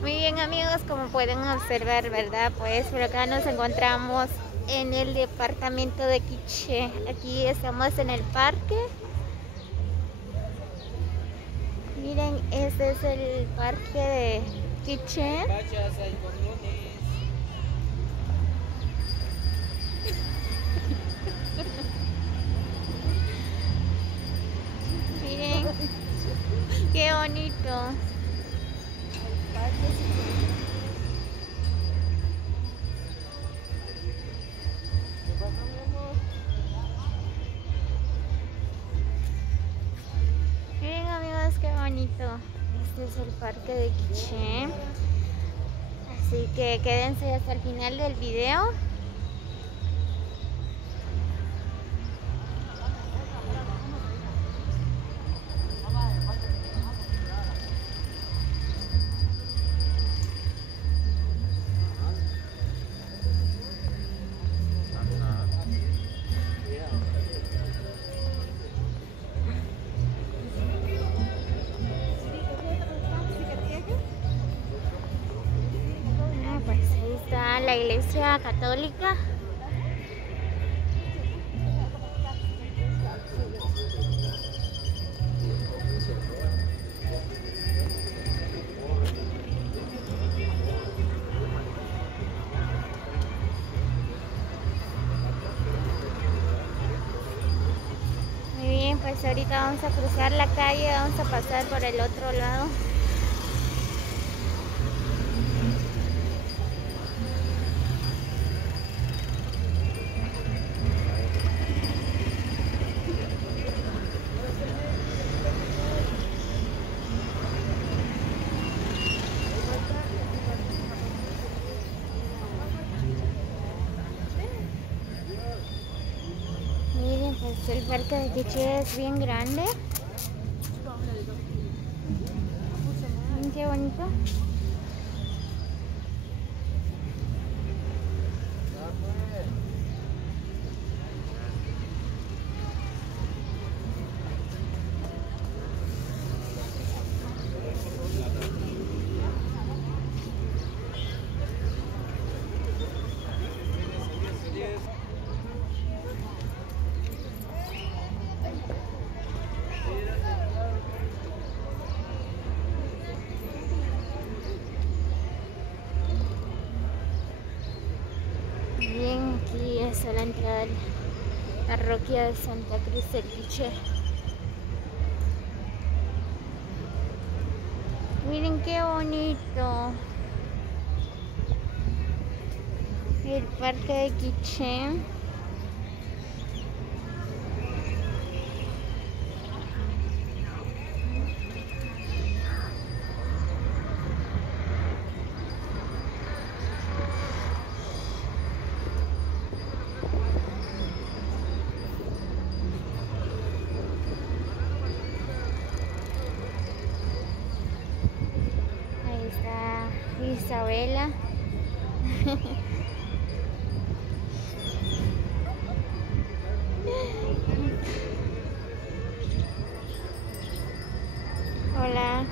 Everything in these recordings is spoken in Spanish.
Muy bien, amigos, como pueden observar, ¿verdad? Pues por acá nos encontramos en el departamento de Quiché. Aquí estamos en el parque. Miren, este es el parque de Quiché. Miren, qué bonito. Miren, amigos, qué bonito. Este es el parque de Quiché. Así que quédense hasta el final del video. Pues ahí está la iglesia católica. Muy bien, pues ahorita vamos a cruzar la calle, vamos a pasar por el otro lado. Miren, pues el parque de Quiché es bien grande. Miren qué bonito. Bien, aquí es la entrada de la parroquia de Santa Cruz de Quiché. Miren qué bonito. El parque de Quiché. Ahí está Isabela. Hola.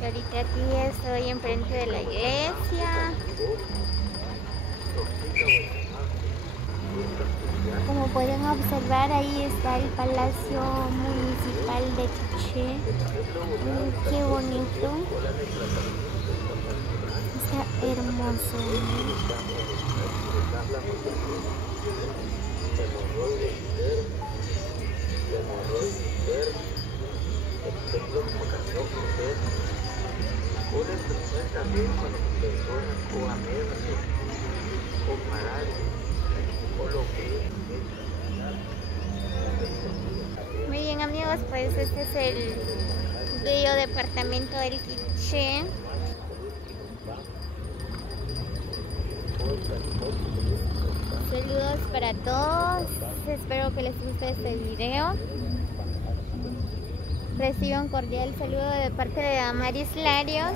Ahorita aquí estoy enfrente de la iglesia. Como pueden observar, ahí está el Palacio Municipal de Quiché. Qué bonito. Está hermoso. También cuando personas o amenazas o parálisis o lo que es amigos, pues este es el bello departamento del Quiché. Saludos para todos, espero que les guste este video. Recibo un cordial saludo de parte de Amaris Larios.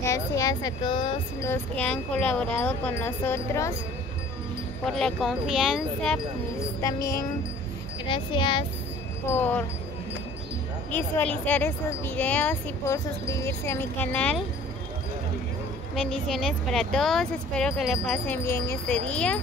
Gracias a todos los que han colaborado con nosotros por la confianza, pues también gracias por visualizar estos videos y por suscribirse a mi canal. Bendiciones para todos, espero que le pasen bien este día.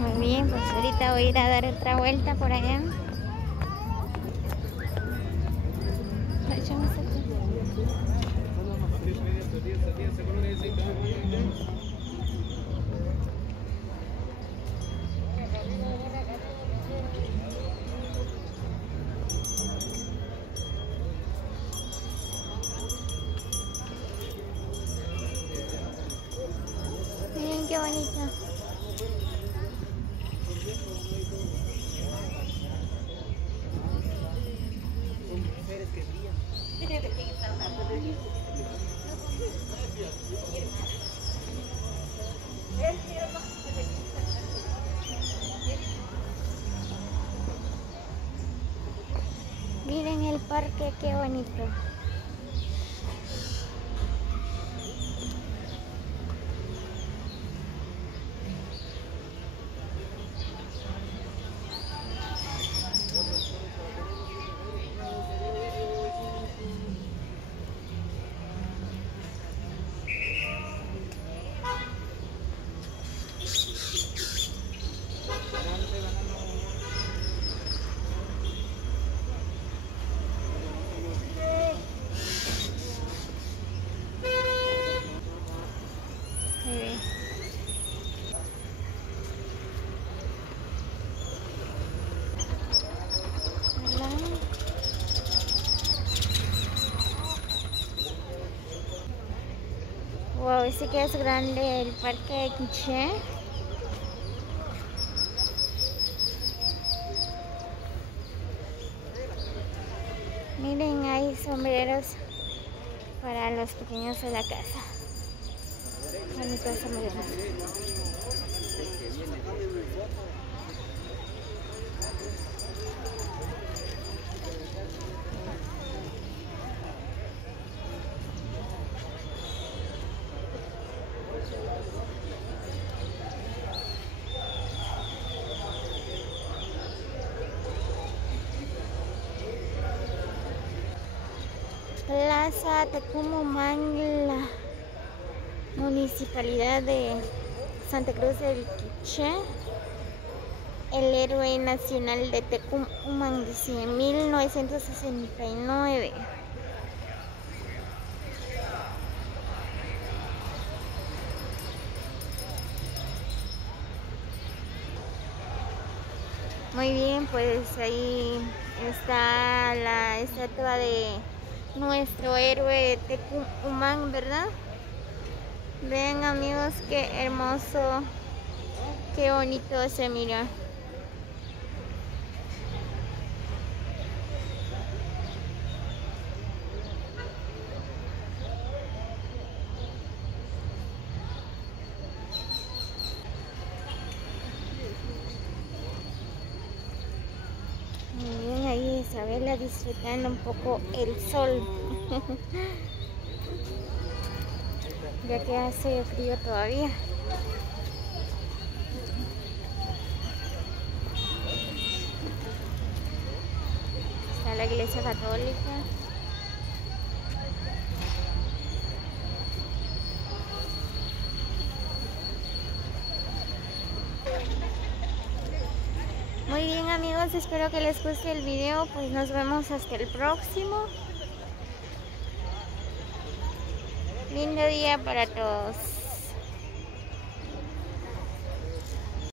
Muy bien, pues ahorita voy a ir a dar otra vuelta por allá. Miren qué bonito. Miren el parque, qué bonito. Wow, ese que es grande el parque de Quiché. Miren, hay sombreros para los pequeños de la casa. Bonitos sombreros. Plaza Tecumumán, la municipalidad de Santa Cruz del Quiché. El héroe nacional de Tecumumán, dice 1969. Muy bien, pues ahí está la estatua de nuestro héroe Tecumumán, ¿verdad? Vean amigos, qué hermoso, qué bonito se mira. Muy bien, ahí Isabela disfrutando un poco el sol. Ya que hace frío todavía. Está la iglesia católica. Muy bien amigos, espero que les guste el video, pues nos vemos hasta el próximo. Lindo día para todos.